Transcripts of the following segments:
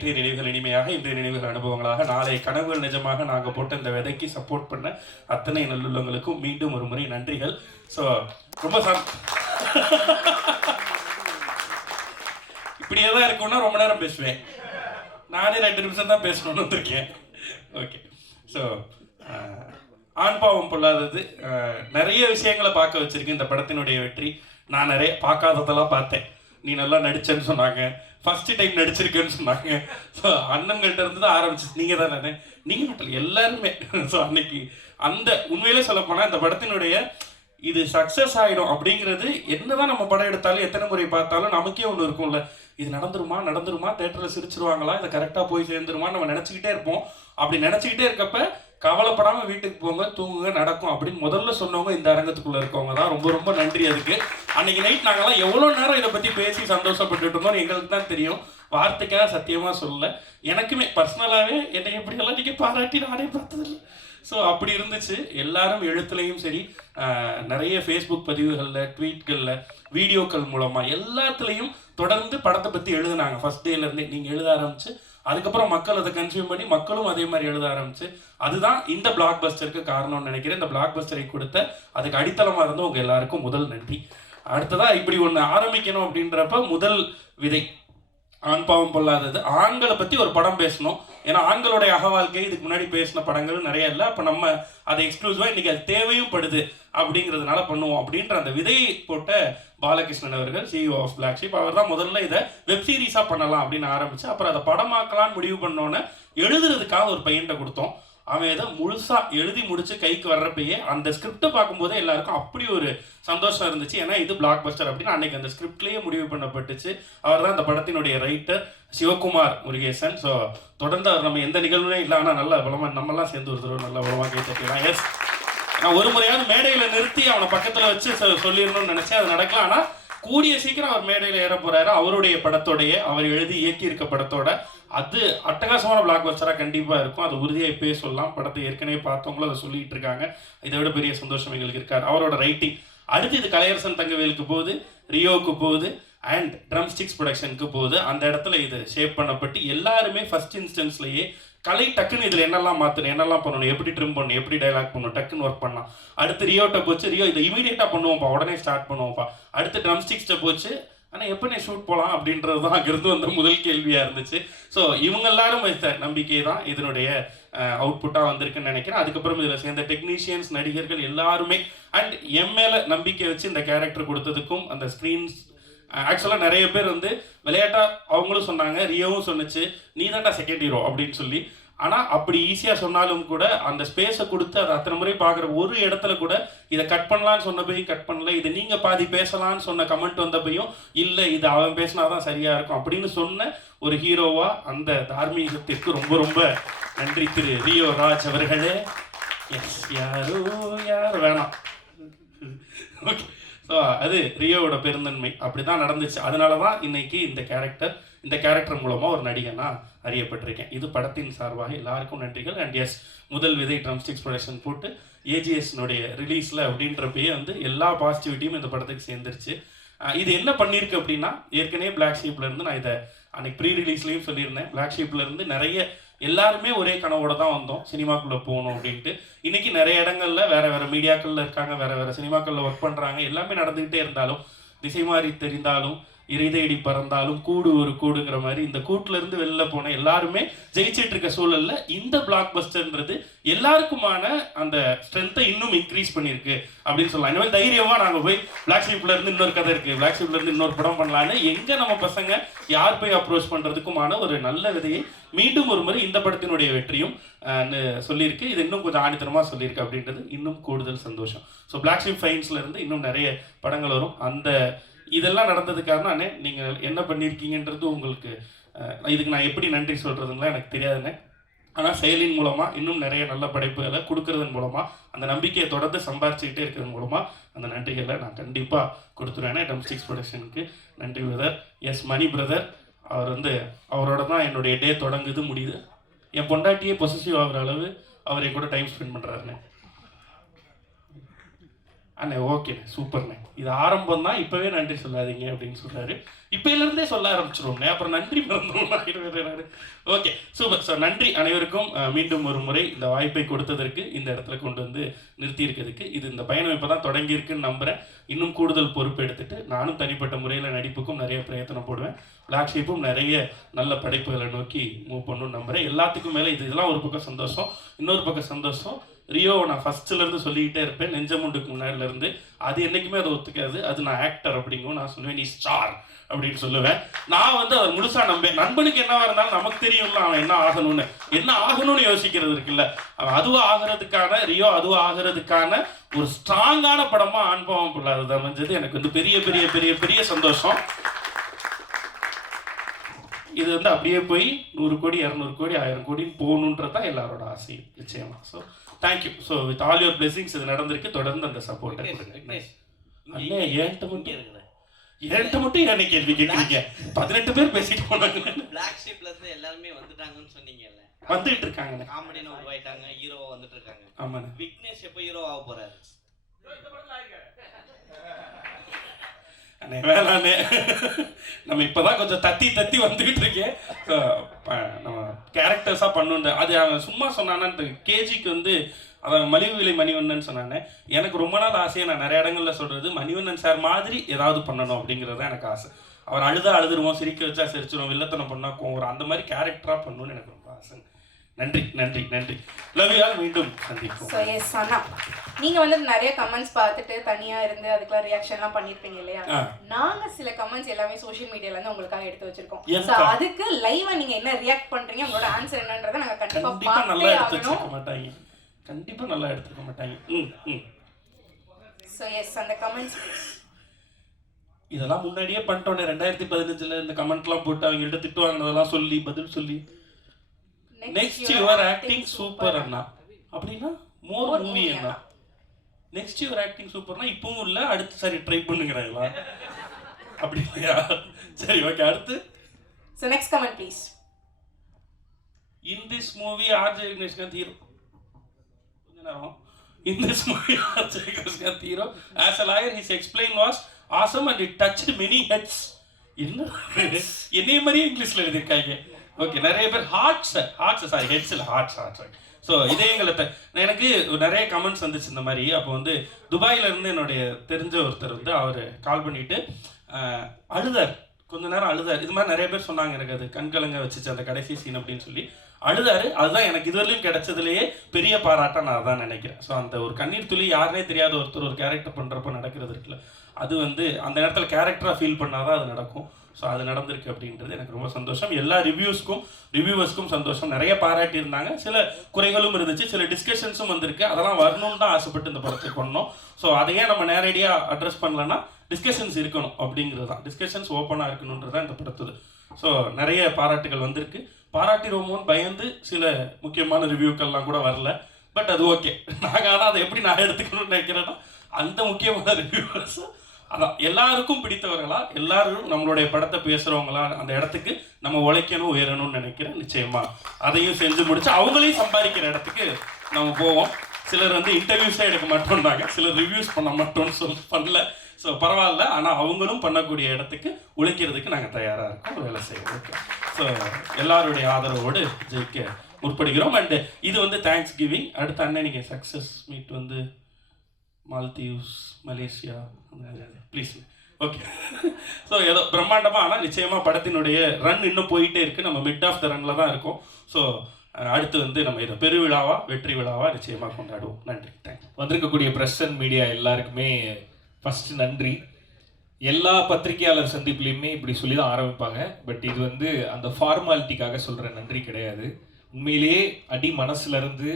நேற்றைய நினைவுகள் இனிமையாக, இன்றைய நினைவுகள் அனுபவங்களாக, நாளை கனவுகள் நிஜமாக நாங்கள் போட்ட இந்த விதைக்கு சப்போர்ட் பண்ண அத்தனை நல்லுள்ளவங்களுக்கும் மீண்டும் ஒரு முறை நன்றிகள். ஸோ ரொம்ப இப்படியே தான் இருக்கும்னா ரொம்ப நேரம் பேசுவேன். நானே 2 நிமிஷம் தான் பேசணும்னு வந்திருக்கேன். ஓகே. ஸோ ஆண் பாவம் பொல்லாதது நிறைய விஷயங்களை பார்க்க வச்சிருக்கு இந்த படத்தினுடைய வெற்றி. நான் நிறைய பார்க்காததெல்லாம் பார்த்தேன். நீ நல்லா நடிச்சேன்னு சொன்னாங்க, ஃபர்ஸ்ட் டைம் நடிச்சிருக்கேன்னு சொன்னாங்க. ஸோ அண்ணன்கள்ட்ட இருந்து தான் ஆரம்பிச்சு. நீங்கள் தானே, நீங்கள் மட்டும் எல்லாருமே. ஸோ அன்னைக்கு அந்த உண்மையிலே சொல்ல போனால் இந்த படத்தினுடைய இது சக்ஸஸ் ஆகிடும் அப்படிங்கிறது என்னதான் நம்ம படம் எடுத்தாலும் எத்தனை முறை பார்த்தாலும் நமக்கே ஒன்று இருக்கும்ல, இது நடந்துருமா தேட்டரில் சிரிச்சிருவாங்களா, இதை கரெக்டாக போய் சேர்ந்துருமான்னு நம்ம நினச்சிக்கிட்டே இருப்போம். அப்படி நினச்சிக்கிட்டே இருக்கப்ப கவலைப்படாமல் வீட்டுக்கு போங்க, தூங்குங்க, நடக்கும் அப்படின்னு முதல்ல சொன்னவங்க இந்த அரங்கத்துக்குள்ளே இருக்கவங்க தான். ரொம்ப ரொம்ப நன்றி அதுக்கு. அன்னைக்கு நைட் நாங்கள்லாம் எவ்வளோ நேரம் இதை பற்றி பேசி சந்தோஷப்பட்டுட்டு இருந்தோம் எங்களுக்கு தான் தெரியும். வார்த்தைக்காக சத்தியமாக சொல்லலை. எனக்குமே பர்சனலாகவே என்னை எப்படியெல்லாம் நீங்கள் பாராட்டி நானே பார்த்ததில்லை. ஸோ அப்படி இருந்துச்சு. எல்லாரும் எழுத்துலையும் சரி, நிறைய ஃபேஸ்புக் பதிவுகளில், ட்வீட்களில், வீடியோக்கள் மூலமாக எல்லாத்துலேயும் தொடர்ந்து படத்தை பற்றி எழுதுனாங்க. ஃபர்ஸ்ட் டேலேருந்தே நீங்கள் எழுத ஆரம்பிச்சு, அதுக்கப்புறம் மக்கள் அதை கன்சியூம் பண்ணி மக்களும் அதே மாதிரி எழுத ஆரம்பிச்சு. அதுதான் இந்த பிளாக் பஸ்டருக்கு காரணம்னு நினைக்கிறேன். இந்த பிளாக் பஸ்டரை கொடுத்த அதுக்கு அடித்தளமாக இருந்த உங்கள் எல்லாருக்கும் முதல் நன்றி. அடுத்ததாக இப்படி ஒன்று ஆரம்பிக்கணும் அப்படின்றப்ப முதல் விதை ஆண் பாவம் பொல்லாதது. ஆண்களை பற்றி ஒரு படம் பேசணும். ஏன்னா ஆண்களுடைய அகவாழ்க்கை இதுக்கு முன்னாடி பேசின படங்கள் நிறைய இல்லை. அப்போ நம்ம அதை எக்ஸ்க்ளூசிவாக இன்றைக்கி அது தேவையும் படுது அப்படிங்கிறதுனால பண்ணுவோம் அப்படின்ற அந்த விதையை போட்ட பாலகிருஷ்ணன் அவர்கள், CEO ஆஃப் பிளாக் ஷீப், அவர் தான் முதல்ல இதை வெப் சீரிஸாக பண்ணலாம் அப்படின்னு ஆரம்பிச்சு, அப்புறம் அதை படமாக்கலான்னு முடிவு பண்ணோன்னே எழுதுறதுக்காக ஒரு பையன்கிட்ட கொடுத்தோம். அவன் இதை முழுசாக எழுதி முடிச்சு கைக்கு வர்றப்பயே அந்த ஸ்கிரிப்டை பார்க்கும்போதே எல்லாருக்கும் அப்படி ஒரு சந்தோஷம் இருந்துச்சு. ஏன்னா இது பிளாக் பஸ்டர் அப்படின்னு அன்னைக்கு அந்த ஸ்கிரிப்ட்லேயே முடிவு பண்ணப்பட்டுச்சு. அவர் தான் அந்த படத்தினுடைய ரைட்டர் சிவகுமார் முருகேசன். ஸோ தொடர்ந்து அவர் நம்ம எந்த நிகழ்வுமே இல்லை, ஆனால் நல்ல பலமாக நம்மலாம் சேர்ந்து ஒரு தடவை நல்ல பலமாக கேட்டுக்கலாம். எஸ், நான் ஒரு முறையாவது மேடையில் நிறுத்தி அவனை பக்கத்தில் வச்சு சொல்லிடணும்னு நினச்சேன். அது நடக்கலாம். ஆனால் கூடிய சீக்கிரம் அவர் மேடையில் ஏற போகிறாரு. அவருடைய படத்தோடைய, அவர் எழுதி இயக்கி இருக்க படத்தோட அது அட்டகாசமான பிளாக் பஸ்டராக கண்டிப்பாக இருக்கும். அது உறுதியாக இப்போயே சொல்லலாம். படத்தை ஏற்கனவே பார்த்தவங்களும் அதை சொல்லிட்டு இருக்காங்க. இதை விட பெரிய சந்தோஷம் எங்களுக்கு இருக்காது. அவரோட ரைட்டிங் அடுத்து இது கலையரசன் தங்கவேலுக்கு போகுது, ரியோவுக்கு போகுது, அண்ட் ட்ரம் ஸ்டிக்ஸ் ப்ரொடக்ஷனுக்கு போகுது. அந்த இடத்துல இது ஷேப் பண்ணப்பட்டு எல்லாருமே ஃபர்ஸ்ட் இன்ஸ்டன்ஸ்லேயே கலை டக்குன்னு இதில் என்னெல்லாம் மாற்றணும், என்னெல்லாம் பண்ணணும், எப்படி ட்ரிம் பண்ணணும், எப்படி டைலாக் பண்ணணும், டக்குன்னு ஒர்க் பண்ணலாம். அடுத்து ரியோட்ட போச்சு, ரியோ இதை இமீடியட்டாக பண்ணுவோம்ப்பா, உடனே ஸ்டார்ட் பண்ணுவோம்ப்பா. அடுத்து ட்ரம் ஸ்டிக்ஸ்ட்டை போச்சு, ஆனால் எப்போ நீ ஷூட் போகலாம் அப்படின்றது தான் அங்கிருந்து வந்த முதல் கேள்வியாக இருந்துச்சு. ஸோ இவங்க எல்லாரும் வைத்த நம்பிக்கை தான் இதனுடைய அவுட்புட்டாக வந்திருக்குன்னு நினைக்கிறேன். அதுக்கப்புறம் இதில் சேர்ந்த டெக்னீஷியன்ஸ், நடிகர்கள் எல்லாருமே அண்ட் என் மேலே நம்பிக்கை வச்சு இந்த கேரக்டர் கொடுத்ததுக்கும் அந்த ஸ்க்ரீன்ஸ் ஆக்சுவலாக நிறைய பேர் வந்து விளையாட்டாக அவங்களும் சொன்னாங்க, ரியோவும் சொன்னிச்சு, நீ தான்டா செகண்ட் ஹீரோ அப்படின்னு சொல்லி. ஆனால் அப்படி ஈஸியாக சொன்னாலும் கூட அந்த ஸ்பேஸை கொடுத்து அதை அத்தனை முறை பார்க்குற ஒரு இடத்துல கூட இதை கட் பண்ணலான்னு சொன்னப்பையும் கட் பண்ணல, இது நீங்கள் பாதி பேசலான்னு சொன்ன கமெண்ட் வந்தப்பையும் இல்லை இது அவன் பேசினாதான் சரியாக இருக்கும் அப்படின்னு சொன்ன ஒரு ஹீரோவாக அந்த தார்மீகத்திற்கு ரொம்ப ரொம்ப நன்றி திரு ரியோ ராஜ் அவர்களே. எஸ், யார் வேணாம். ஓகே. ஸோ அது ரியோவோட பெருந்தன்மை அப்படி தான் நடந்துச்சு. அதனால தான் இன்னைக்கு இந்த கேரக்டர் மூலமாக ஒரு நடிகனா அறியப்பட்டிருக்கேன். இது படத்தின் சார்பாக எல்லாருக்கும் நன்றிகள். அண்ட் எஸ், முதல் விதை ட்ரம் ஸ்டிக்ஸ் ப்ரொடக்ஷன் போட்டு ஏஜிஎஸ்னுடைய ரிலீஸில் அப்படின்றப்பயே வந்து எல்லா பாசிட்டிவிட்டியும் இந்த படத்துக்கு சேர்ந்துருச்சு. இது என்ன பண்ணியிருக்கு அப்படின்னா, ஏற்கனவே பிளாக் ஷீப்லேருந்து நான் இதை அன்னைக்கு ப்ரீ ரிலீஸ்லேயும் சொல்லியிருந்தேன், பிளாக் ஷீப்லேருந்து நிறைய எல்லாருமே ஒரே கனவோட தான் வந்தோம், சினிமாக்குள்ளே போகணும் அப்படின்ட்டு. இன்றைக்கி நிறைய இடங்களில் வேறு மீடியாக்களில் இருக்காங்க, வேறு சினிமாக்களில் ஒர்க் பண்ணுறாங்க. எல்லாமே நடந்துக்கிட்டே இருந்தாலும், திசை மாறி தெரிந்தாலும், இறைதேடி பறந்தாலும், கூடு ஒரு கூடுங்கிற மாதிரி இந்த கூட்டிலேருந்து வெளில போன எல்லாருமே ஜெயிச்சிட்டு இருக்க சூழலில் இந்த பிளாக் பஸ்டர்ன்றது எல்லாருக்குமான அந்த ஸ்ட்ரென்த்தை இன்னும் இன்க்ரீஸ் பண்ணியிருக்கு அப்படின்னு சொல்லலாம். இந்த மாதிரி தைரியமாக நாங்கள் போய் பிளாக் ஷீப்லேருந்து இன்னொரு கதை இருக்குது, பிளாக் ஷீப்லேருந்து இன்னொரு படம் பண்ணலான்னு எங்கே நம்ம பசங்க யார் போய் அப்ரோச் பண்ணுறதுக்குமான ஒரு நல்ல விதையை மீண்டும் ஒரு முறை இந்த படத்தினுடைய வெற்றியும் சொல்லியிருக்கு. இது இன்னும் கொஞ்சம் ஆணித்தனமாக சொல்லியிருக்கு அப்படின்றது இன்னும் கூடுதல் சந்தோஷம். ஸோ பிளாக் ஷீப் ஃபைன்ஸ்லேருந்து இன்னும் நிறைய படங்கள் வரும். அந்த இதெல்லாம் நடந்ததுக்காக நீங்கள் என்ன பண்ணியிருக்கீங்கன்றது உங்களுக்கு இதுக்கு நான் எப்படி நன்றி சொல்கிறதுங்களா எனக்கு தெரியாதுங்க. ஆனால் செயலின் மூலமாக இன்னும் நிறைய நல்ல படைப்புகளை கொடுக்கறதன் மூலமாக அந்த நம்பிக்கையை தொடர்ந்து சம்பாரிச்சுக்கிட்டே இருக்கிறது மூலமாக அந்த நன்றிகளை நான் கண்டிப்பாக கொடுத்துருவேன். ட்ரம் ஸ்டிக்ஸ் ப்ரொடக்ஷனுக்கு நன்றி பிரதர். எஸ், மணி பிரதர், அவர் வந்து அவரோட தான் என்னுடைய டே தொடங்குது முடியுது. என் பொண்டாட்டியே பொசசிவ் ஆகிற அளவு அவரை கூட டைம் ஸ்பெண்ட் பண்ணுறாருன்னு. அண்ணே ஓகேண்ணே சூப்பர்ண்ணே, இது ஆரம்பம் தான், இப்போவே நன்றி சொல்லாதீங்க அப்படின்னு சொல்கிறாரு. இப்போலேருந்தே சொல்ல ஆரம்பிச்சிருவோம்ண்ணே, அப்புறம் நன்றி மறந்துடும். Okay super. ஸோ நன்றி அனைவருக்கும். மீண்டும் ஒரு முறை இந்த வாய்ப்பை கொடுத்ததற்கு, இந்த இடத்துல கொண்டு வந்து நிறுத்தியிருக்கிறதுக்கு. இது இந்த பயணம் இப்போ தான் தொடங்கியிருக்குன்னு நம்புகிறேன். இன்னும் கூடுதல் பொறுப்பு எடுத்துகிட்டு நானும் தனிப்பட்ட முறையில் நடிப்புக்கும் நிறைய பிரயத்தனம் போடுவேன். பிளாக் ஷீப்பும் நிறைய நல்ல படைப்புகளை நோக்கி மூவ் பண்ணணும்னு நம்புகிறேன். எல்லாத்துக்கும் மேலே இதெல்லாம் ஒரு பக்கம் சந்தோஷம். இன்னொரு பக்கம் சந்தோஷம், ரியோவை நான் ஃபஸ்ட்டுலேருந்து சொல்லிக்கிட்டே இருப்பேன், நெஞ்சமுண்டுக்கு முன்னாடிலேருந்து. அது என்றைக்குமே அதை ஒத்துக்காது. அது நான் ஆக்டர் அப்படிங்கும், நான் சொல்லுவேன் நீ ஸ்டார் அப்படின்னு சொல்லுவேன். நான் வந்து அவர் முழுசாக நம்பேன். நண்பனுக்கு என்னவா இருந்தாலும் நமக்கு தெரியும்ல அவன் என்ன ஆகணும்னு. என்ன ஆகணும்னு யோசிக்கிறது இருக்குல்ல, அவன் அதுவும் ஆகிறதுக்கான, ரியோ அதுவும் ஆகிறதுக்கான ஒரு ஸ்ட்ராங்கான படமாக ஆண்பாவம் பொல்லாதது அமைஞ்சது எனக்கு வந்து பெரிய பெரிய பெரிய பெரிய சந்தோஷம். இது வந்து அப்படியே போய் 100 கோடி 200 கோடி 1000 கோடின்னு போகணுன்றது தான் எல்லாரோட ஆசையும் நிச்சயமா. So thank you. So with all your blessings இது நடந்திருக்கு. தொடர்ந்து அந்த சப்போர்ட்டை கொடுங்க. அண்ணே ஏன்ட்ட மட்டும் என்ன கேள்வி கேட்குறீங்க? 18 பேர் பேசிட்டு போனாங்க. பிளாக் ஷீப்ல இருந்து எல்லாருமே வந்துட்டாங்கன்னு சொன்னீங்கல்ல, வந்துட்டு இருக்காங்க. காமெடின்னு உருவாயிட்டாங்க, ஹீரோவா வந்துட்டு இருக்காங்க. ஆமாண்ணே. விக்னேஷ் எப்போ ஹீரோ ஆக போறாரு? வேளாண்ணே நம்ம இப்போதான் கொஞ்சம் தத்தி வந்துக்கிட்டு இருக்கேன். நம்ம கேரக்டர்ஸாக பண்ணுண்டு அது அவன் சும்மா சொன்னான்னு கேஜிக்கு வந்து அவன் மலிவு விலை மணிவண்ணன் சொன்னானே. எனக்கு ரொம்ப நாள் ஆசையை நான் நிறைய இடங்களில் சொல்கிறது, மணிவண்ணன் சார் மாதிரி ஏதாவது பண்ணணும் அப்படிங்கிறது தான் எனக்கு ஆசை. அவர் அழுதுருவோம், சிரிக்க வச்சா சிரிச்சிருவோம், வில்லத்தனம் பண்ணால் கோவம், அந்த மாதிரி கேரக்டராக பண்ணணும்னு எனக்கு ரொம்ப ஆசை. நன்றி நன்றி நன்றி. Love you all. மீண்டும் சந்திப்போம். ஸோ எஸ் அண்ணா, நீங்கள் வந்து நிறைய கமெண்ட்ஸ் பார்த்துட்டு தனியாக இருந்து அதுக்கெல்லாம் ரியாக்ஷன்லாம் பண்ணியிருப்பீங்க இல்லையா? நாங்கள் சில கமெண்ட்ஸ் எல்லாமே சோஷியல் மீடியாலேருந்து உங்களுக்காக எடுத்து வச்சிருக்கோம். ஸோ அதுக்கு லைவாக நீங்கள் என்ன ரியாக்ட் பண்ணுறீங்க, உங்களோட ஆன்சர் என்னன்றதை நாங்கள் கண்டிப்பாக நல்லா எடுத்துக்க மாட்டாங்க. கண்டிப்பாக நல்லா எடுத்துக்க மாட்டாங்க. ஸோ எஸ் அந்த கமெண்ட்ஸ் இதெல்லாம் முன்னாடியே பண்ணிட்டோன்னே 2015 இந்த கமெண்ட்லாம் போட்டு அவங்கள்ட்ட திட்டு வாங்கினதெல்லாம் சொல்லி பதில் சொல்லி நெக்ஸ்ட் யுவர் ஆக்டிங் சூப்பர் அண்ணா அப்படின்னா மோர் மூவி அண்ணா. நெக்ஸ்ட் யுவர் ஆக்டிங் சூப்பர்னா இப்பவும் இல்லை, அடுத்து சரி ட்ரை பண்ணுங்கிறாங்களா அப்படி இல்லையா? சரி ஓகே. அடுத்து so next comment please. In this movie RJ Vigneshkanth hero. கொஞ்ச நேரம். In this movie RJ Vigneshkanth hero. As a lawyer his explain was awesome and it touched many heads. என்ன என்னைய மாதிரியே இங்கிலீஷில் எழுதியிருக்காங்க. ஓகே, நிறைய பேர் ஹார்ட்ஸ் சாரி ஹெட்ஸ் இல்லை ஹார்ட்ஸ். ஸோ இதயங்களை எனக்கு நிறைய கமெண்ட்ஸ் வந்துச்சு இந்த மாதிரி. அப்போ வந்து துபாயிலேருந்து என்னுடைய தெரிஞ்ச ஒருத்தர் வந்து அவர் கால் பண்ணிவிட்டு அழுதார், கொஞ்ச நேரம் அழுதார். இது மாதிரி நிறைய பேர் சொன்னாங்க எனக்கு அது கண்கலங்க வச்சுச்சு அந்த கடைசி சீன் அப்படின்னு சொல்லி அழுதாரு. அதுதான் எனக்கு இதுவரையும் கிடைச்சதுலேயே பெரிய பாராட்டாக நான் அதான் நினைக்கிறேன். ஸோ அந்த ஒரு கண்ணீர் துளி யாருனே தெரியாத ஒருத்தர் ஒரு கேரக்டர் பண்ணுறப்ப நடக்கிறது இருக்குல்ல, அது வந்து அந்த நேரத்தில் கேரக்டராக ஃபீல் பண்ணாதான் அது நடக்கும். ஸோ அது நடந்திருக்கு அப்படின்றது எனக்கு ரொம்ப சந்தோஷம். எல்லா ரிவ்யூவர்ஸ்க்கும் சந்தோஷம். நிறைய பாராட்டி இருந்தாங்க, சில குறைகளும் இருந்துச்சு, சில டிஸ்கஷன்ஸும் வந்திருக்கு. அதெல்லாம் வரணும்னு தான் ஆசைப்பட்டு இந்த படத்தை பண்ணோம். ஸோ அதையே நம்ம நேரடியாக அட்ரஸ் பண்ணலன்னா டிஸ்கஷன்ஸ் இருக்கணும் அப்படிங்கிறது தான், டிஸ்கஷன்ஸ் ஓப்பனாக இருக்கணுன்றது தான் இந்த படத்துது. ஸோ நிறைய பாராட்டுகள் வந்திருக்கு. பாராட்டிடுவோமோன்னு பயந்து சில முக்கியமான ரிவ்யூக்கள்லாம் கூட வரல. பட் அது ஓகே. நாங்கள் ஆனால் அதை எப்படி நான் எடுத்துக்கணும்னு நினைக்கிறேன்னா, அந்த முக்கியமான ரிவ்யூவர்ஸ் அதான் எல்லாருக்கும் பிடித்தவர்களா, எல்லாரும் நம்மளுடைய படத்தை பேசுகிறவங்களா, அந்த இடத்துக்கு நம்ம உழைக்கணும் உயரணும்னு நினைக்கிறேன். நிச்சயமாக அதையும் செஞ்சு முடிச்சு அவங்களையும் சம்பாதிக்கிற இடத்துக்கு நம்ம போவோம். சிலர் வந்து இன்டர்வியூஸே எடுக்க மாட்டோம்னாங்க, சிலர் ரிவ்யூஸ் பண்ண மாட்டோம்னு பண்ணல. ஸோ பரவாயில்ல, ஆனால் அவங்களும் பண்ணக்கூடிய இடத்துக்கு உழைக்கிறதுக்கு நாங்கள் தயாராக இருக்கோம், வேலை செய்வோம். ஓகே. ஸோ எல்லாருடைய ஆதரவோடு ஜெயிக்க முற்படுகிறோம். அண்டு இது வந்து தேங்க்ஸ் கிவிங். அடுத்த அண்ணன் நீங்கள் சக்ஸஸ் மீட் வந்து Maldives, Malaysia, please. Okay. So ஏதோ பிரம்மாண்டமாக, ஆனால் நிச்சயமாக படத்தினுடைய ரன் இன்னும் போயிட்டே இருக்குது. நம்ம மிட் ஆஃப் த ரன்னில் தான் இருக்கோம். ஸோ அடுத்து வந்து நம்ம இதை பெருவிழாவா வெற்றி விழாவா நிச்சயமாக கொண்டாடுவோம். நன்றி. தேங்க்யூ. வந்திருக்கக்கூடிய ப்ரெஸ் அண்ட் மீடியா எல்லாருக்குமே ஃபஸ்ட்டு நன்றி. எல்லா பத்திரிகையாளர் சந்திப்புலையுமே இப்படி சொல்லி தான் ஆரம்பிப்பாங்க. பட் இது வந்து அந்த ஃபார்மாலிட்டிக்காக சொல்கிற நன்றி கிடையாது. உண்மையிலேயே அடி மனசுலேருந்து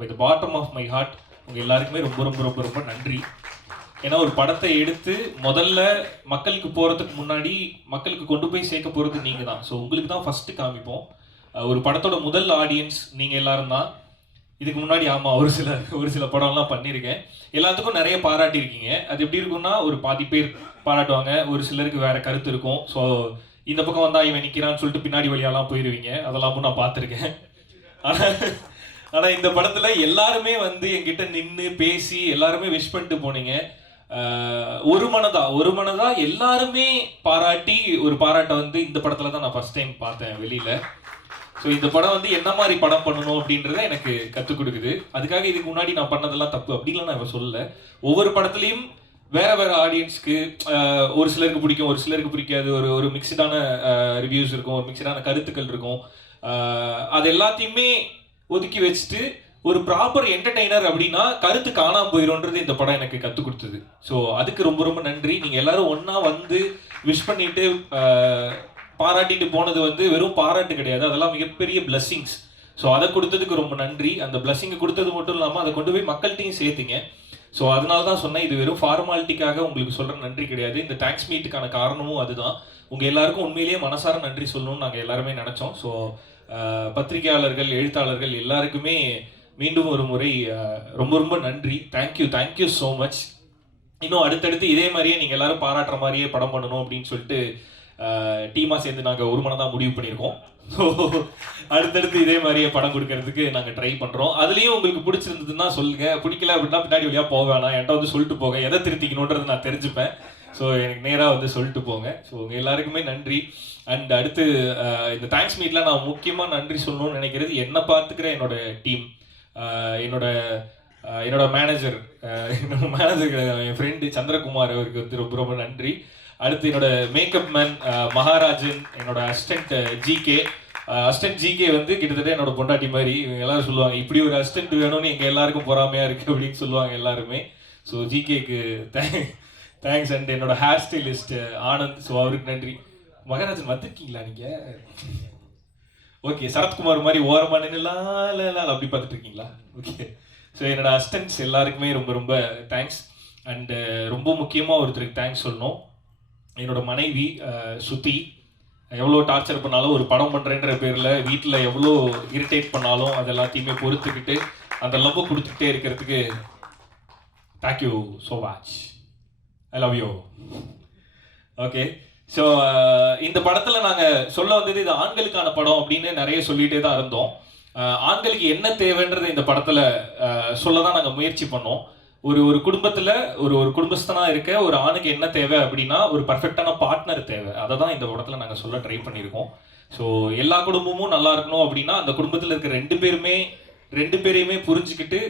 by the bottom of my heart உங்கள் எல்லாருக்குமே ரொம்ப ரொம்ப ரொம்ப ரொம்ப நன்றி. ஏன்னா ஒரு படத்தை எடுத்து முதல்ல மக்களுக்கு போகிறதுக்கு முன்னாடி மக்களுக்கு கொண்டு போய் சேர்க்க போகிறது நீங்கள் தான். ஸோ உங்களுக்கு தான் ஃபஸ்ட்டு காமிப்போம். ஒரு படத்தோட முதல் ஆடியன்ஸ் நீங்கள் எல்லாரும் தான். இதுக்கு முன்னாடி ஆமாம் ஒரு சில படம்லாம் பண்ணியிருக்கேன். எல்லாத்துக்கும் நிறைய பாராட்டியிருக்கீங்க. அது எப்படி இருக்குன்னா, ஒரு பாதி பேர் பாராட்டுவாங்க, ஒரு சிலருக்கு வேறு கருத்து இருக்கும். ஸோ இந்த பக்கம் வந்தால் இவன் நிற்கிறான்னு சொல்லிட்டு பின்னாடி வழியாலாம் போயிடுவீங்க. அதெல்லாமும் நான் பார்த்துருக்கேன். ஆனா இந்த படத்துல எல்லாருமே வந்து என்கிட்ட நின்று பேசி எல்லாருமே விஷ் பண்ணிட்டு போனீங்க. ஒரு மனதா எல்லாருமே பாராட்டி ஒரு பாராட்டை வந்து இந்த படத்துல தான் நான் ஃபர்ஸ்ட் டைம் பார்த்தேன் வெளியில. ஸோ இந்த படம் வந்து என்ன மாதிரி படம் பண்ணணும் அப்படின்றத எனக்கு கற்றுக் கொடுக்குது. அதுக்காக இதுக்கு முன்னாடி நான் பண்ணதெல்லாம் தப்பு அப்படின்லாம் நான் இப்போ சொல்லலை. ஒவ்வொரு படத்துலையும் வேற வேற ஆடியன்ஸ்க்கு ஒரு சிலருக்கு பிடிக்கும், ஒரு சிலருக்கு பிடிக்காது, ஒரு மிக்சடான ரிவ்யூஸ் இருக்கும், ஒரு மிக்சடான கருத்துக்கள் இருக்கும். அது எல்லாத்தையுமே ஒதுக்கி வச்சுட்டு ஒரு ப்ராப்பர் என்டர்டெய்னர் அப்படின்னா கருத்து காணாமல் போயிடும்ன்றது இந்த படம் எனக்கு கற்றுக் கொடுத்தது. ஸோ அதுக்கு ரொம்ப ரொம்ப நன்றி. நீங்கள் எல்லாரும் ஒன்றா வந்து விஷ் பண்ணிட்டு பாராட்டிட்டு போனது வந்து வெறும் பாராட்டு கிடையாது, அதெல்லாம் மிகப்பெரிய பிளஸ்ஸிங்ஸ். ஸோ அதை கொடுத்ததுக்கு ரொம்ப நன்றி. அந்த பிளஸ்ஸிங்கை கொடுத்தது மட்டும் இல்லாமல் அதை கொண்டு போய் மக்கள்கிட்டையும் சேர்த்திங்க. ஸோ அதனால தான் சொன்னேன், இது வெறும் ஃபார்மாலிட்டிக்காக உங்களுக்கு சொல்கிற நன்றி கிடையாது. இந்த தேங்க்ஸ் மீட்டுக்கான காரணமும் அதுதான். உங்கள் எல்லாருக்கும் உண்மையிலேயே மனசார நன்றி சொல்லணும்னு நாங்கள் எல்லாருமே நினச்சோம். ஸோ பத்திரிகையாளர்கள், எழுத்தாளர்கள் எல்லாருக்குமே மீண்டும் ஒரு முறை ரொம்ப ரொம்ப நன்றி. Thank you so much. இன்னும் அடுத்தடுத்து இதே மாதிரியே நீங்கள் எல்லாரும் பாராட்டுற மாதிரியே படம் பண்ணணும் அப்படின்னு சொல்லிட்டு டீமாக சேர்ந்து நாங்கள் ஒரு மனதாக முடிவு பண்ணியிருக்கோம். ஸோ அடுத்தடுத்து இதே மாதிரியே படம் கொடுக்கறதுக்கு நாங்கள் ட்ரை பண்ணுறோம். அதுலேயும் உங்களுக்கு பிடிச்சிருந்ததுன்னா சொல்லுங்கள், பிடிக்கல அப்படின்னா பின்னாடி வழியாக போக வேணாம், என்கிட்ட வந்து சொல்லிட்டு போங்க, எதை திருத்திக்கணுன்றது நான் தெரிஞ்சுப்பேன். ஸோ எனக்கு நேராக வந்து சொல்லிட்டு போங்க. ஸோ உங்கள் எல்லாருக்குமே நன்றி. அண்ட் அடுத்து இந்த தேங்க்ஸ் மீட்டில் நான் முக்கியமாக நன்றி சொல்லணும்னு நினைக்கிறது என்னை பார்த்துக்கிற என்னோட டீம், என்னோட மேனேஜர், என் ஃப்ரெண்டு சந்திரகுமார், அவருக்கு வந்து ரொம்ப ரொம்ப நன்றி. அடுத்து என்னோட மேக்கப் மேன் மகாராஜன், என்னோட அசிஸ்டன்ட் ஜிகே வந்து கிட்டத்தட்ட என்னோட பொண்டாட்டி மாதிரி. இவங்க எல்லாரும் சொல்லுவாங்க, இப்படி ஒரு அசிஸ்டன்ட் வேணும்னு எங்கள் எல்லாருக்கும் பொறாமையாக இருக்குது அப்படின்னு சொல்லுவாங்க எல்லாருமே. ஸோ ஜிகேக்கு தேங்க்ஸ். அண்ட் என்னோட ஹேர் ஸ்டைலிஸ்ட் ஆனந்த், ஸோ அவருக்கு நன்றி. மகாராஜன் வந்திருக்கீங்களா நீங்கள்? ஓகே, சரத்குமார் மாதிரி ஓரமாக நின்னுலாம் அப்படி பார்த்துட்டு இருக்கீங்களா? ஓகே. ஸோ என்னோட அசிஸ்டன்ட்ஸ் எல்லாருக்குமே ரொம்ப ரொம்ப தேங்க்ஸ். அண்டு ரொம்ப முக்கியமாக ஒருத்தருக்கு தேங்க்ஸ் சொல்லணும். என்னோட மனைவி சுத்தி எவ்வளோ டார்ச்சர் பண்ணாலும், ஒரு படம் பண்ணுறேன்ற பேரில் வீட்டில் எவ்வளோ இரிட்டேட் பண்ணாலும் அது எல்லாத்தையுமே பொறுத்துக்கிட்டு அந்த லவ்வை கொடுத்துக்கிட்டே இருக்கிறதுக்கு thank you so much. I love you. Okay. So இந்த படத்தில் நாங்கள் சொல்ல வந்தது இது ஆண்களுக்கான படம் அப்படின்னு நிறைய சொல்லிகிட்டே தான் இருந்தோம். ஆண்களுக்கு என்ன தேவைன்றது இந்த படத்தில் சொல்ல தான் நாங்கள் முயற்சி பண்ணோம். ஒரு குடும்பத்தில் ஒரு குடும்பஸ்தனாக இருக்க ஒரு ஆணுக்கு என்ன தேவை அப்படின்னா ஒரு பர்ஃபெக்டான பார்ட்னர் தேவை. அதை தான் இந்த படத்தில் நாங்கள் சொல்ல ட்ரை பண்ணியிருக்கோம். ஸோ எல்லா குடும்பமும் நல்லா இருக்கணும் அப்படின்னா அந்த குடும்பத்தில் இருக்க ரெண்டு பேரையுமே புரிஞ்சுக்கிட்டு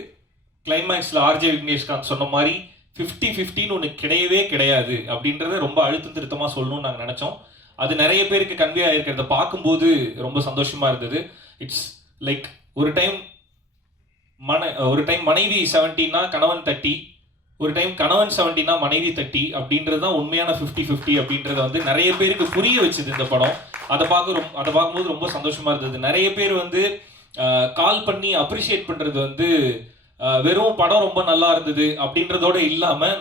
கிளைமேக்ஸில் ஆர்ஜே விக்னேஷ்காந்த் சொன்ன மாதிரி 50-50ன்னு ஒன்று கிடையவே கிடையாது அப்படின்றத ரொம்ப அழுத்தம் திருத்தமாக சொல்லணும்னு நாங்கள் நினச்சோம். அது நிறைய பேருக்கு கன்வே ஆகிருக்கிறத பார்க்கும்போது ரொம்ப சந்தோஷமாக இருந்தது. இட்ஸ் லைக் ஒரு டைம் மனைவி 70னா கணவன் 30, ஒரு டைம் கணவன் 70னா மனைவி 30 அப்படின்றது தான் உண்மையான 50-50 அப்படின்றத வந்து நிறைய பேருக்கு புரிய வச்சுது இந்த படம். அதை பார்க்கும்போது ரொம்ப சந்தோஷமா இருந்தது. நிறைய பேர் வந்து கால் பண்ணி அப்ரிஷியேட் பண்றது வந்து வெறும் படம் ரொம்ப நல்லா இருந்தது அப்படின்றதோட இல்லாமல்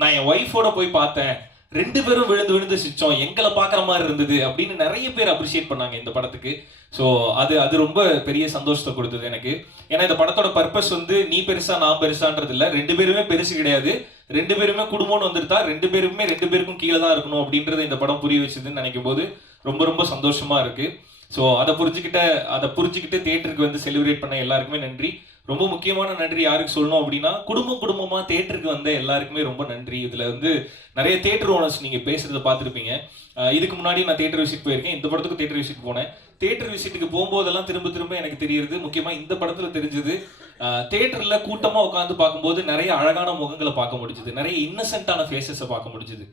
நான் என் ஒய்ஃபோட போய் பார்த்தேன், 2 பேரும் விழுந்து சிரிச்சோம், எங்களை பார்க்குற மாதிரி இருந்தது அப்படின்னு நிறைய பேர் அப்ரிஷியேட் பண்ணாங்க இந்த படத்துக்கு. ஸோ அது ரொம்ப பெரிய சந்தோஷத்தை கொடுத்தது எனக்கு. ஏன்னா இந்த படத்தோட பர்பஸ் வந்து நீ பெருசா நான் பெருசான்றது இல்லை, 2 பேருமே பெருசு கிடையாது, 2 பேருமே குடும்பம்னு வந்துருத்தா 2 பேருக்கும் கீழே தான் இருக்கணும் அப்படின்றத இந்த படம் புரிய வச்சதுன்னு நினைக்கும் போது ரொம்ப ரொம்ப சந்தோஷமா இருக்கு. ஸோ அதை புரிஞ்சுக்கிட்டு தியேட்டருக்கு வந்து செலிப்ரேட் பண்ண எல்லாருக்குமே நன்றி. ரொம்ப முக்கியமான நன்றி யாருக்கு சொல்லணும் அப்படின்னா குடும்பமாக தியேட்டருக்கு வந்த எல்லாருக்குமே ரொம்ப நன்றி. இதில் வந்து நிறைய தியேட்டர் ஓனர்ஸ் நீங்கள் பேசுகிறத பார்த்துருப்பீங்க. இதுக்கு முன்னாடி நான் தியேட்டர் விசிட் போயிருக்கேன், இந்த படத்துக்கு தியேட்டர் விசிட் போனேன். தியேட்டர் விசிட்டுக்கு போகும்போதெல்லாம் திரும்ப எனக்கு தெரியுது, முக்கியமாக இந்த படத்தில் தெரிஞ்சது, தியேட்டரில் கூட்டமாக உட்காந்து பார்க்கும்போது நிறைய அழகான முகங்களை பார்க்க முடிஞ்சுது, நிறைய இன்னசென்ட்டான ஃபேஸஸை பார்க்க முடிஞ்சுது.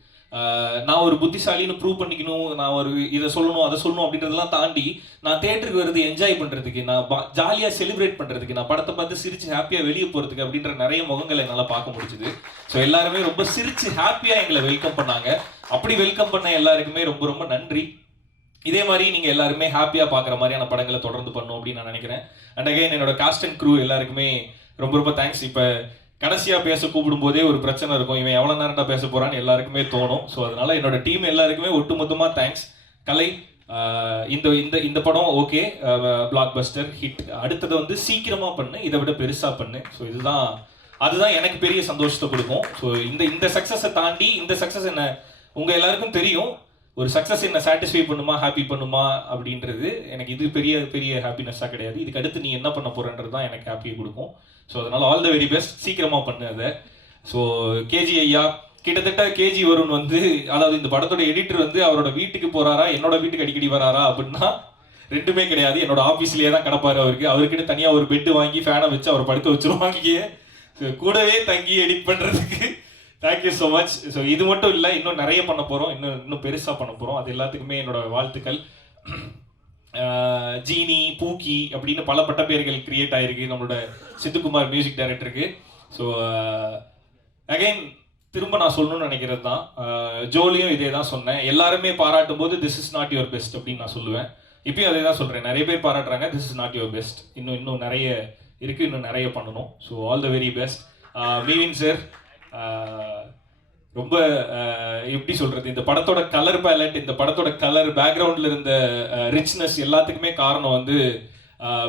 நான் ஒரு புத்திசாலின்னு ப்ரூவ் பண்ணிக்கணும், நான் ஒரு இதை சொல்லணும் அதை சொல்லணும் அப்படின்றதெல்லாம் தாண்டி நான் தியேட்டருக்கு வருது என்ஜாய் பண்ணுறதுக்கு, நான் ஜாலியாக செலிப்ரேட் பண்ணுறதுக்கு, நான் படத்தை பார்த்து சிரிச்சு ஹாப்பியாக வெளியே போகிறதுக்கு அப்படின்ற நிறைய முகங்களை என்னால் பார்க்க முடிஞ்சுது. ஸோ எல்லாருமே ரொம்ப சிரிச்சு ஹாப்பியாக எங்களை வெல்கம் பண்ணாங்க. அப்படி வெல்கம் பண்ண எல்லாருக்குமே ரொம்ப ரொம்ப நன்றி. இதே மாதிரி நீங்கள் எல்லாருமே ஹாப்பியாக பார்க்குற மாதிரியான படங்களை தொடர்ந்து பண்ணணும் அப்படின்னு நான் நினைக்கிறேன். அண்ட் அகைன் என்னோட காஸ்ட் அண்ட் க்ரூ எல்லாருக்குமே ரொம்ப ரொம்ப தேங்க்ஸ். இப்போ கடைசியாக பேச கூப்பிடும் போதே ஒரு பிரச்சனை இருக்கும், இவன் எவ்வளோ நேரம்டா பேச போகிறான்னு எல்லாருக்குமே தோணும். ஸோ அதனால என்னோட டீம் எல்லாருக்குமே ஒட்டுமொத்தமாக தேங்க்ஸ். கலை, இந்த படம் ஓகே, பிளாக் பஸ்டர் ஹிட், அடுத்தது வந்து சீக்கிரமாக பண்ணு, இதை விட பெருசாக பண்ணு. ஸோ அதுதான் எனக்கு பெரிய சந்தோஷத்தை கொடுக்கும். ஸோ இந்த சக்ஸஸை தாண்டி, இந்த சக்ஸஸ் என்ன உங்கள் எல்லாருக்கும் தெரியும், ஒரு சக்ஸஸ் என்ன சாட்டிஸ்ஃபை பண்ணுமா, ஹாப்பி பண்ணுமா அப்படின்றது எனக்கு இது பெரிய பெரிய ஹாப்பினஸ்ஸாக கிடையாது. இதுக்கு அடுத்து நீ என்ன பண்ண போகிறன்றது தான் எனக்கு ஹாப்பியை கொடுக்கும். ஸோ அதனால் ஆல் த வெரி பெஸ்ட், சீக்கிரமாக பண்ணு அதை. ஸோ கேஜி ஐயா கிட்டத்தட்ட கேஜி வருண் வந்து, அதாவது இந்த படத்தோட எடிட்டர் வந்து அவரோட வீட்டுக்கு போகிறாரா என்னோட வீட்டுக்கு அடிக்கடி வராரா அப்படின்னா ரெண்டுமே கிடையாது. என்னோட ஆஃபீஸ்லேயே தான் கிடப்பாரு. அவருக்கிட்ட தனியாக ஒரு பெட்டு வாங்கி ஃபேனை வச்சு அவர் படுக்க வச்சுருவாங்க. கூடவே தங்கி எடிட் பண்ணுறதுக்கு தேங்க்யூ ஸோ மச். ஸோ இது மட்டும் இல்லை, இன்னும் நிறைய பண்ண போகிறோம், இன்னும் பெருசாக பண்ண போகிறோம். அது எல்லாத்துக்குமே என்னோட வாழ்த்துக்கள். ஜீனி, பூக்கி அப்படின்னு பல பட்டப்பேர்கள் கிரியேட் ஆகிருக்கு நம்மளோட சித்துக்குமார் மியூசிக் டைரக்டருக்கு. ஸோ அகைன் திரும்ப நான் சொல்லணும்னு நினைக்கிறது தான், ஜோலியும் இதே தான் சொன்னேன். எல்லாருமே பாராட்டும் போது this is not your best அப்படின்னு நான் சொல்லுவேன். இப்பயும் அதே தான் சொல்கிறேன். நிறைய பேர் பாராட்டுறாங்க, this is not your best, இன்னும் நிறைய இருக்குது, இன்னும் நிறைய பண்ணணும். So all the very best. மீவின் சார் ரொம்ப எப்படி சொல்கிறது, இந்த படத்தோட கலர் பேலட், இந்த படத்தோட கலர் பேக்ரவுண்டில் இருந்த ரிச்னஸ் எல்லாத்துக்குமே காரணம் வந்து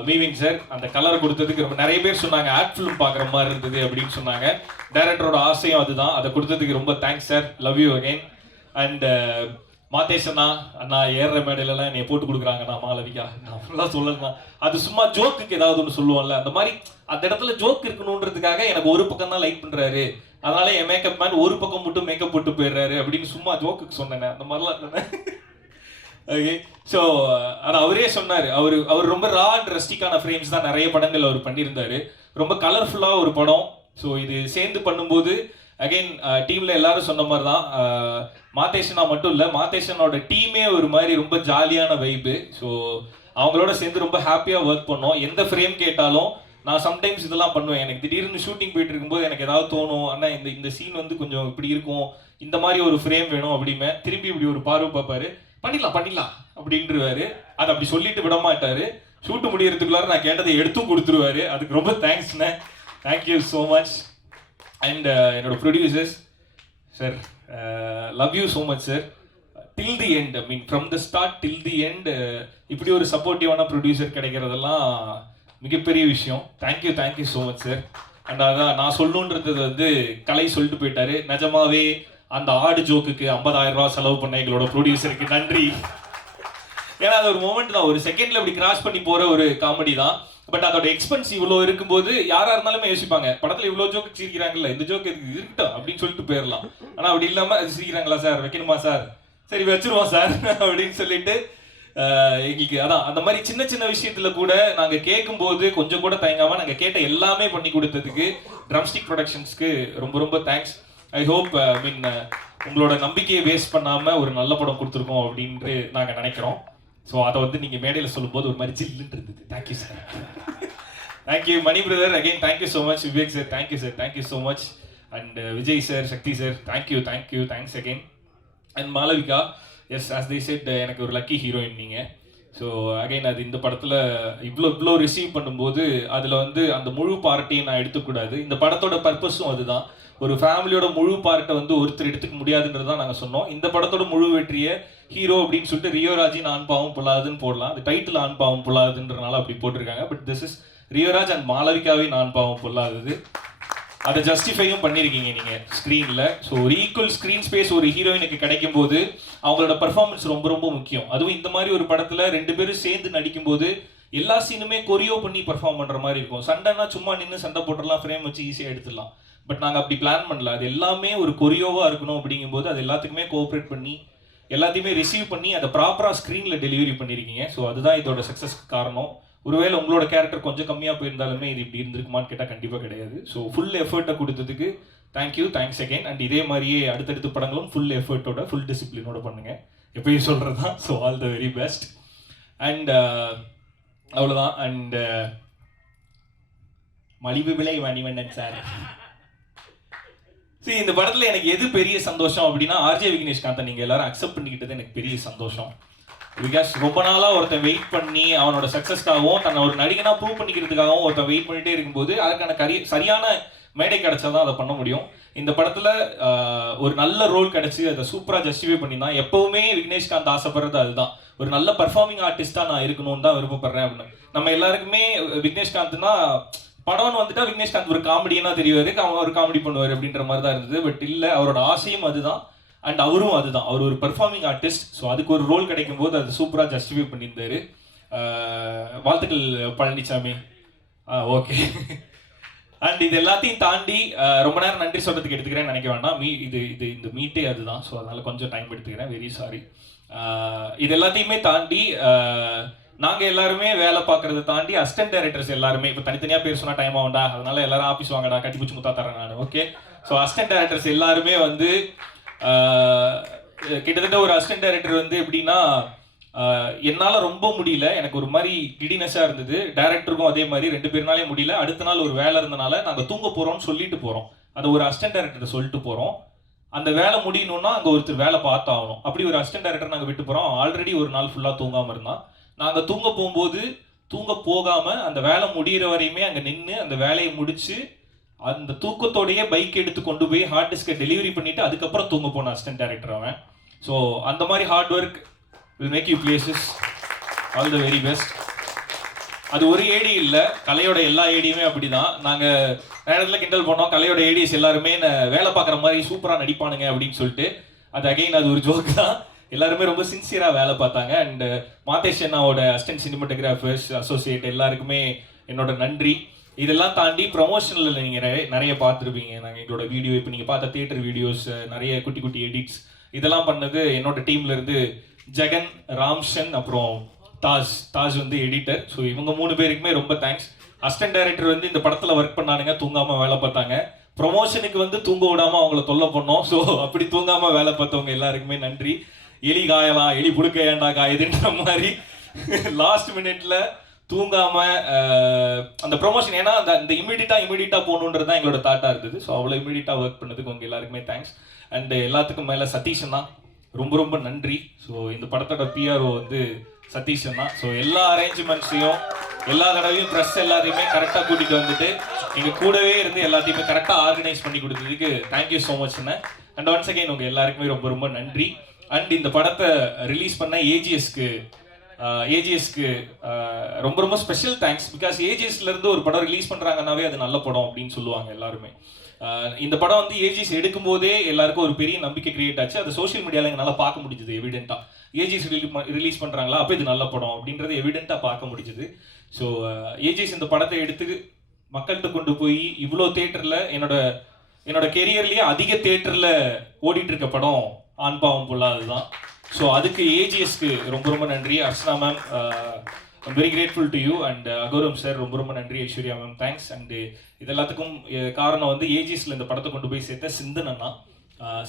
மீவின் சார். அந்த கலர் கொடுத்ததுக்கு ரொம்ப நிறைய பேர் சொன்னாங்க ஆட் ஃபிலிம் பார்க்குற மாதிரி இருந்தது அப்படின்னு சொன்னாங்க. டைரக்டரோட ஆசையும் அதுதான். அதை கொடுத்ததுக்கு ரொம்ப thanks sir, love you again. And Madesh அண்ணா ஏறுற மேடையிலலாம் என்னை போட்டு கொடுக்குறாங்க. நான் மாளவிகா நான் ஃபுல்லாக சொல்லலாம், அது சும்மா ஜோக்குக்கு ஏதாவது ஒன்று சொல்லுவோம்ல, அந்த மாதிரி அந்த இடத்துல ஜோக் இருக்கணுன்றதுக்காக எனக்கு ஒரு பக்கம் தான் லைக் பண்ணுறாரு, அதனால என் மேக்கப் மேன் ஒரு பக்கம் மட்டும் மேக்கப் போட்டு போயிடுறாரு அப்படின்னு சும்மா ஜோக்குக்கு சொன்னேன். அந்த மாதிரிலாம் இருந்தேன். ஓகே. ஸோ ஆனால் அவரே சொன்னார், அவர் ரொம்ப ரா அண்ட் ரஸ்டிக்கான ஃப்ரேம்ஸ் தான் நிறைய படங்கள் அவர் பண்ணியிருந்தாரு. ரொம்ப கலர்ஃபுல்லாக ஒரு படம். ஸோ இது சேர்ந்து பண்ணும்போது அகைன் டீமில் எல்லாரும் சொன்ன மாதிரி தான், மாதேஷனா மட்டும் இல்லை, மாதேஷனோட டீமே ஒரு மாதிரி ரொம்ப ஜாலியான வைப்பு. ஸோ அவங்களோட சேர்ந்து ரொம்ப ஹாப்பியாக ஒர்க் பண்ணோம். எந்த ஃப்ரேம் கேட்டாலும் நான் சம்டைம்ஸ் இதெல்லாம் பண்ணுவேன். எனக்கு திடீர்னு ஷூட்டிங் போயிட்டு இருக்கும்போது எனக்கு ஏதாவது தோணும், ஆனால் இந்த சீன் வந்து கொஞ்சம் இப்படி இருக்கும், இந்த மாதிரி ஒரு ஃப்ரேம் வேணும் அப்படிமே. திருப்பி இப்படி ஒரு பார்வை பார்ப்பாரு, பண்ணிடலாம் அப்படின்ட்டுருவாரு. அதை அப்படி சொல்லிட்டு விட மாட்டாரு. ஷூட்டு முடியறதுக்குள்ளார நான் கேட்டதை எடுத்தும் கொடுத்துருவாரு. அதுக்கு ரொம்ப தேங்க்ஸ்ண்ணே, தேங்க்யூ ஸோ மச். அண்ட் என்னோட producers sir, love you so much sir. Till the end, I mean from the start till the end இப்படி ஒரு சப்போர்ட்டிவான ப்ரொடியூசர் கிடைக்கிறதெல்லாம் மிகப்பெரிய விஷயம். Thank you so much sir. And அதான் நான் சொல்லணுன்றது வந்து கலை சொல்லிட்டு போயிட்டாரு. நிஜமாவே அந்த ஆடு ஜோக்குக்கு 50,000 ரூபா செலவு பண்ண எங்களோட ப்ரொடியூசருக்கு நன்றி. ஏன்னா அது ஒரு மொமெண்ட் தான், ஒரு செகண்ட்ல இப்படி கிராஸ் பண்ணி போற ஒரு காமெடி தான். பட் அதோட எக்ஸ்பென்ஸ் இவ்வளோ இருக்கும்போது யாரா இருந்தாலுமே யோசிப்பாங்க, படத்துல இவ்வளோ ஜோக்கு சிரிக்கிறாங்கல்ல, இந்த ஜோக்கு எதுக்கு இருக்கட்டும் அப்படின்னு சொல்லிட்டு போயிடலாம். ஆனா அப்படி இல்லாம அது சிரிக்கிறாங்களா சார், வைக்கணுமா சார், சரி வச்சிருவோம் சார் அப்படின்னு சொல்லிட்டு எங்களுக்கு அதான் அந்த மாதிரி சின்ன சின்ன விஷயத்துல கூட நாங்க கேட்கும்போது கொஞ்சம் கூட தயங்காம நாங்க கேட்ட எல்லாமே பண்ணி கொடுத்ததுக்கு ட்ரம்ஸ்டிக் ப்ரொடக்ஷன்ஸ்க்கு ரொம்ப ரொம்ப தேங்க்ஸ். ஐ ஹோப் மீன் உங்களோட நம்பிக்கையை வேஸ்ட் பண்ணாம ஒரு நல்ல படம் கொடுத்துருக்கோம் அப்படின்ட்டு நாங்க நினைக்கிறோம். ஸோ அதை வந்து நீங்கள் மேடையில் சொல்லும்போது ஒரு மாதிரி ஜில்லுன்னு இருந்தது. Thank you sir. Thank you Mani brother, again thank you so much. Vivek sir thank you so much. And Vijay sir, Sakthi sir, thanks again. And Malavika, yes as they said, எனக்கு ஒரு லக்கி ஹீரோயின் நீங்கள். ஸோ அகைன் அது இந்த படத்தில் இவ்வளோ ரிசீவ் பண்ணும்போது அதில் வந்து அந்த முழு பார்ட்டையும் நான் எடுத்துக்கூடாது. இந்த படத்தோட பர்பஸும் அதுதான். ஒரு ஃபேமிலியோட முழு பார்ட்டை வந்து ஒருத்தர் எடுத்துக்க முடியாதுன்றது தான் நாங்கள் சொன்னோம். இந்த படத்தோட முழு வெற்றியை ஹீரோ அப்படின்னு சொல்லிட்டு ரியோராஜின் ஆண் பாவம் பொல்லாதுன்னு போடலாம். அது டைட்டில் ஆண் பாவம் பொல்லாதுன்றனால அப்படி போட்டிருக்காங்க. But this is Rio Raj and மாளவிகாவின் ஆண் பாவம் பொல்லாதது. அதை ஜஸ்டிஃபையும் பண்ணியிருக்கீங்க நீங்கள் ஸ்க்ரீனில். ஸோ ஒரு ஈக்குவல் ஸ்க்ரீன் ஸ்பேஸ் ஒரு ஹீரோயினுக்கு கிடைக்கும் போது அவங்களோட பர்ஃபார்மன்ஸ் ரொம்ப ரொம்ப முக்கியம். அதுவும் இந்த மாதிரி ஒரு படத்தில் 2 பேரும் சேர்ந்து நடிக்கும்போது எல்லா சீனுமே கொரியோ பண்ணி பர்ஃபார்ம் பண்ணுற மாதிரி இருக்கும். சண்டைனா சும்மா நின்று சண்டை போட்டுடலாம், ஃப்ரேம் வச்சு ஈஸியாக எடுத்துடலாம். பட் நாங்கள் அப்படி பிளான் பண்ணல. அது எல்லாமே ஒரு கொரியோவாக இருக்கணும் அப்படிங்கும்போது அது எல்லாத்துக்குமே கோஆப்ரேட் பண்ணி எல்லாத்தையுமே ரிசீவ் பண்ணி அதை ப்ராப்பராக ஸ்க்ரீனில் டெலிவரி பண்ணியிருக்கீங்க. ஸோ அதுதான் இதோட சக்ஸஸ்க்கு காரணம். ஒருவேளை உங்களோட கேரக்டர் கொஞ்சம் கம்மியாக போயிருந்தாலுமே இது இப்படி இருந்திருக்குமான்னு கேட்டால் கண்டிப்பாக கிடையாது. ஸோ ஃபுல் எஃபர்ட்டை கொடுத்ததுக்கு தேங்க்ஸ் அகைன். அண்ட் இதே மாதிரியே அடுத்தடுத்த படங்களும் ஃபுல் எஃபர்ட்டோட ஃபுல் டிசிப்ளினோட பண்ணுங்கள், எப்பயும் சொல்கிறது தான். So all the very best. And அவ்வளோதான். அண்ட் மலிவு விலை மணிவண்ணன் சார். சரி, இந்த படத்தில் எனக்கு எது பெரிய சந்தோஷம் அப்படின்னா ஆர்ஜே விக்னேஷ்காந்தை நீங்கள் எல்லாரும் அக்செப்ட் பண்ணிக்கிட்டது எனக்கு பெரிய சந்தோஷம். பிகாஸ் ரொம்ப நாளாக ஒருத்தன் வெயிட் பண்ணி அவனோட சக்ஸஸ்க்காகவும் தன்னை ஒரு நடிகனாக ப்ரூவ் பண்ணிக்கிறதுக்காகவும் ஒருத்தன் வெயிட் பண்ணிகிட்டே இருக்கும்போது அதுக்கான சரியான மேடை கிடைச்சா தான் அதை பண்ண முடியும். இந்த படத்தில் ஒரு நல்ல ரோல் கிடச்சி அதை சூப்பராக ஜஸ்டிஃபை பண்ணியிருந்தான். எப்போவுமே விக்னேஷ்காந்த் ஆசைப்படுறது அதுதான், ஒரு நல்ல பர்ஃபார்மிங் ஆர்டிஸ்ட்டாக நான் இருக்கணும்னு தான் விருப்பப்படுறேன் அப்படின்னு. நம்ம எல்லாருக்குமே விக்னேஷ்காந்த்னா படம்னு வந்துட்டா விக்னேஷ்காந்த் ஒரு காமெடியனா தெரிவாரு, அவன் ஒரு காமெடி பண்ணுவார் அப்படின்ற மாதிரி தான் இருந்தது. பட் இல்லை, அவரோட ஆசையும் அதுதான். அண்ட் அவரும் அதுதான், அவர் ஒரு பெர்ஃபார்மிங் ஆர்டிஸ்ட். ஸோ அதுக்கு ஒரு ரோல் கிடைக்கும் போது அது சூப்பராக ஜஸ்டிஃபை பண்ணியிருந்தாரு. வாழ்த்துக்கள் பழனிசாமி. ஓகே. அண்ட் இது எல்லாத்தையும் தாண்டி ரொம்ப நேரம் நன்றி சொல்கிறதுக்கு எடுத்துக்கிறேன்னு நினைக்க வேண்டாம். இந்த மீட்டே அதுதான். ஸோ அதனால் கொஞ்சம் டைம் எடுத்துக்கிறேன், வெரி சாரி. இது எல்லாத்தையுமே தாண்டி நாங்கள் எல்லாருமே வேலை பார்க்குறத தாண்டி அசிஸ்டன்ட் டைரக்டர்ஸ் எல்லாருமே, இப்போ தனித்தனியாக பேர் சொன்னால் டைம் ஆகும்டா, அதனால எல்லாரும் ஆஃபீஸ் வாங்கடா, கட்டி பிடிச்சி முத்தா தரேன் நான். ஓகே. ஸோ அசிஸ்டன்ட் டைரக்டர்ஸ் எல்லாருமே வந்து கிட்டத்தட்ட ஒரு அசிஸ்டன்ட் டைரக்டர் வந்து எப்படின்னா, என்னால் ரொம்ப முடியல, எனக்கு ஒரு மாதிரி கிடினஸாக இருந்தது. டைரக்டருக்கும் அதே மாதிரி 2 பேர்னாலே முடியல. அடுத்த நாள் ஒரு வேலை இருந்தனால நாங்கள் தூங்க போகிறோம்னு சொல்லிட்டு போகிறோம். அதை ஒரு அசிஸ்டன்ட் டைரக்டர் சொல்லிட்டு போகிறோம். அந்த வேலை முடியணும்னா அங்கே ஒருத்தர் வேலை பார்த்தாகணும். அப்படி ஒரு அசிஸ்டன்ட் டைரக்டர் நாங்கள் விட்டு போகிறோம். ஆல்ரெடி ஒரு நாள் ஃபுல்லாக தூங்காமல் இருந்தான். நாங்கள் தூங்க போகும்போது தூங்க போகாமல் அந்த வேலை முடிகிற வரையுமே அங்கே நின்று அந்த வேலையை முடித்து அந்த தூக்கத்தோடையே பைக் எடுத்து கொண்டு போய் ஹார்ட் டிஸ்கை டெலிவரி பண்ணிவிட்டு அதுக்கப்புறம் தூங்க போன அசிஸ்டன்ட் டைரக்டர் அவன். ஸோ அந்த மாதிரி hard work will make you places. All the very best. அது ஒரு ஏடி இல்லை, கலையோட எல்லா ஏடியுமே அப்படி தான். நாங்கள் நேரத்தில் கிண்டல் பண்ணோம், கலையோட ஏடிஸ் எல்லாருமே வேலை பார்க்குற மாதிரி சூப்பராக நடிப்பானுங்க அப்படின்னு சொல்லிட்டு. அது அகைன் அது ஒரு ஜோக் தான். எல்லாருமே ரொம்ப சின்சியராக வேலை பார்த்தாங்க. அண்ட் மாதேஷ் அண்ணாவோட அசிஸ்டன்ட் சினிமாட்டோகிராஃபர்ஸ் அசோசியேட் எல்லாருக்குமே என்னோட நன்றி. இதெல்லாம் தாண்டி ப்ரொமோஷனில் நீங்கள் நிறைய பார்த்துருப்பீங்க. நாங்கள் எங்களோட வீடியோ, இப்போ நீங்கள் பார்த்த தியேட்டர் வீடியோஸ், நிறைய குட்டி குட்டி எடிட்ஸ், இதெல்லாம் பண்ணது என்னோட டீம்லேருந்து ஜெகன், ராம்சன், அப்புறம் தாஜ் வந்து எடிட்டர். ஸோ இவங்க 3 பேருக்குமே ரொம்ப தேங்க்ஸ். அசிஸ்டன்ட் டைரக்டர் வந்து இந்த படத்தில் ஒர்க் பண்ணானுங்க, தூங்காமல் வேலை பார்த்தாங்க. ப்ரொமோஷனுக்கு வந்து தூங்க விடாமல் அவங்கள தொல்லை பண்ணோம். ஸோ அப்படி தூங்காமல் வேலை பார்த்தவங்க எல்லாருக்குமே நன்றி. எலி காயலாம், எலி புடுக்க ஏண்டா காயுதுன்ற மாதிரி லாஸ்ட் மினிட்ல தூங்காமல் அந்த ப்ரொமோஷன், ஏன்னா அந்த இமீடியட்டாக போகணுன்றது தான் எங்களோட தாட்டாக இருந்தது. ஸோ அவ்வளோ இமீடியட்டாக ஒர்க் பண்ணதுக்கு உங்கள் எல்லாருக்குமே தேங்க்ஸ். அண்ட் எல்லாத்துக்கும் மேலே சதீஷன் தான், ரொம்ப ரொம்ப நன்றி. ஸோ இந்த படத்தோட பிஆர்ஓ வந்து சதீஷன் தான். ஸோ எல்லா அரேஞ்ச்மெண்ட்ஸையும் எல்லா தடவையும் ப்ரெஸ் எல்லாத்தையுமே கரெக்டாக கூட்டிகிட்டு வந்துட்டு எங்கள் கூடவே இருந்து எல்லாத்தையுமே கரெக்டாக ஆர்கனைஸ் பண்ணி கொடுத்ததுக்கு தேங்க்யூ ஸோ மச் அண்ணன். அண்ட் ஒன்ஸ் அகைன் உங்கள் எல்லாருக்குமே ரொம்ப ரொம்ப நன்றி. அண்ட் இந்த படத்தை ரிலீஸ் பண்ண ஏஜிஎஸ்க்கு ரொம்ப ரொம்ப ஸ்பெஷல் தேங்க்ஸ். பிகாஸ் ஏஜிஎஸ்லேருந்து ஒரு படம் ரிலீஸ் பண்ணுறாங்கன்னாவே அது நல்ல படம் அப்படின்னு சொல்லுவாங்க எல்லாருமே. இந்த படம் வந்து ஏஜிஎஸ் எடுக்கும் போதே எல்லாருக்கும் ஒரு பெரிய நம்பிக்கை கிரியேட் ஆச்சு. அது சோஷியல் மீடியாவில் எங்களால் பார்க்க முடிஞ்சது எவிடென்ட்டாக. ஏஜிஎஸ் ரிலீஸ் பண்ணுறாங்களா, அப்போ இது நல்ல படம் அப்படின்றது எவிடென்ட்டாக பார்க்க முடிஞ்சது. ஸோ ஏஜிஎஸ் இந்த படத்தை எடுத்து மக்கள்கிட்ட கொண்டு போய் இவ்வளோ தேட்டரில் என்னோட கெரியர்லேயே அதிக தேட்டரில் ஓடிட்டு இருக்க படம் ஆண் பாவம் பொல்லாதது தான். ஸோ அதுக்கு ஏஜிஎஸ்க்கு ரொம்ப ரொம்ப நன்றி. Archana ma'am, I'm very grateful to you. And Aghoram sir ரொம்ப ரொம்ப நன்றி. Aishwarya ma'am thanks. அண்டு இது எல்லாத்துக்கும் காரணம் வந்து ஏஜிஎஸ்ல இந்த படத்தை கொண்டு போய் சேர்த்த சிந்தன் அண்ணா.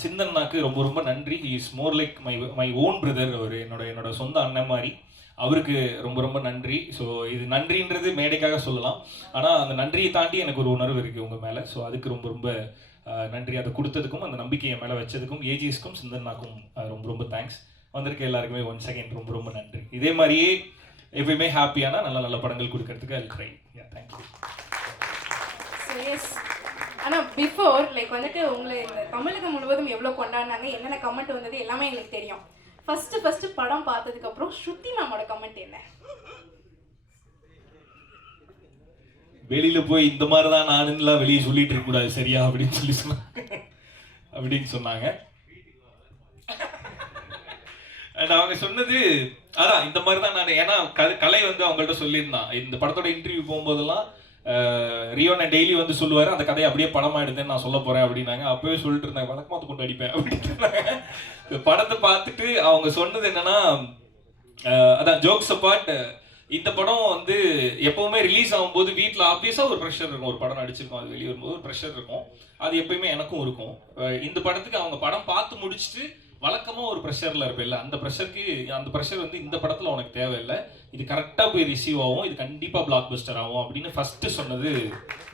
சிந்தன் அண்ணாக்கு ரொம்ப ரொம்ப நன்றி. He is more like my own brother. அவர் என்னோட சொந்த அண்ணன் மாதிரி. அவருக்கு ரொம்ப ரொம்ப நன்றி. ஸோ இது நன்றின்றது மேடைக்காக சொல்லலாம், ஆனால் அந்த நன்றியை தாண்டி எனக்கு ஒரு உணர்வு இருக்குது உங்கள் மேலே. ஸோ அதுக்கு ரொம்ப ரொம்ப நன்றி. அதை கொடுத்ததுக்கும் அந்த நம்பிக்கையை மேலே வச்சதுக்கும் ஏஜிஎஸ்க்கும் சிந்தன்னாக்கும் ரொம்ப ரொம்ப தேங்க்ஸ். வந்திருக்க எல்லாருக்குமே ஒன்ஸ் அகைன் ரொம்ப ரொம்ப நன்றி. இதே மாதிரியே எப்பயுமே ஹாப்பியான நல்ல நல்ல படங்கள் கொடுக்கறதுக்கு ஐ ட்ரை. தேங்க்யூ. ஆனால் பிஃபோர் வந்துட்டு உங்களை இந்த தமிழகம் முழுவதும் எவ்வளோ கொண்டாடினாங்க, என்னென்ன கமெண்ட் வந்தது எல்லாமே எங்களுக்கு தெரியும். ஃபர்ஸ்ட் படம் பார்த்ததுக்கப்புறம் ஸ்ருதி மேமோட கமெண்ட் என்ன? வெளியில போய் இந்த மாதிரி தான் நானுலாம் வெளியே சொல்லிட்டு இருக்க கூடாது சரியா அப்படின்னு சொன்னாங்க. அண்ட் அவங்க சொன்னது அதான் இந்த மாதிரி தான் நான், ஏன்னா கலை வந்து அவங்கள்ட்ட சொல்லியிருந்தான். இந்த படத்தோட இன்டர்வியூ போகும்போதெல்லாம் ரியோனை டெய்லி வந்து சொல்லுவார், அந்த கதையை அப்படியே படமாக எடுத்தேன்னு நான் சொல்ல போகிறேன் அப்படின்னாங்க. அப்போவே சொல்லிட்டு இருந்தாங்க, வழக்கமாக கொண்டு அடிப்பேன் அப்படின்னு. படத்தை பார்த்துட்டு அவங்க சொன்னது என்னன்னா, அதான் ஜோக்ஸ் அப்பார்ட், இந்த படம் வந்து எப்பவுமே ரிலீஸ் ஆகும்போது வீட்டில் ஆப்வியஸாக ஒரு ப்ரெஷர் இருக்கும். ஒரு படம் நடிச்சிருக்கோம், அது வெளியே வரும்போது ஒரு ப்ரெஷர் இருக்கும். அது எப்பயுமே எனக்கும் இருக்கும். இந்த படத்துக்கு அவங்க படம் பார்த்து முடிச்சுட்டு வழக்கமாக ஒரு ப்ரெஷரில் இருப்பில்ல, அந்த ப்ரெஷர் வந்து இந்த படத்தில் உனக்கு தேவையில்லை, இது கரெக்டாக போய் ரிசீவ் ஆகும், இது கண்டிப்பாக பிளாக் பஸ்டர் ஆகும் அப்படின்னு ஃபஸ்ட்டு சொன்னது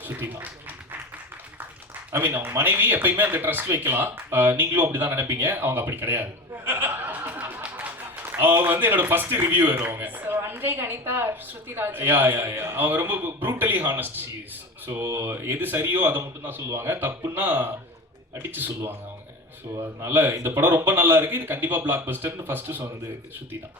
ஸ்ருதி தான். ஐ மீன் அவங்க மனைவி எப்பயுமே அந்த ட்ரஸ்ட் வைக்கலாம், நீங்களும் அப்படி தான் நினைப்பீங்க, அவங்க அப்படி கிடையாது. அவங்க வந்து என்னோட ஃபர்ஸ்ட் ரிவ்யூ வருவாங்க. அவங்க ரொம்ப ப்ரூட்டலி ஹானஸ்ட் ஷீஸ். ஸோ எது சரியோ அதை மட்டும் தான் சொல்லுவாங்க, தப்புன்னா அடிச்சு சொல்லுவாங்க அவங்க. ஸோ அதனால இந்த படம் ரொம்ப நல்லா இருக்கு, இது கண்டிப்பா பிளாக் பஸ்டர்னு ஃபர்ஸ்ட் சொன்னது ஸ்ருதி தான்.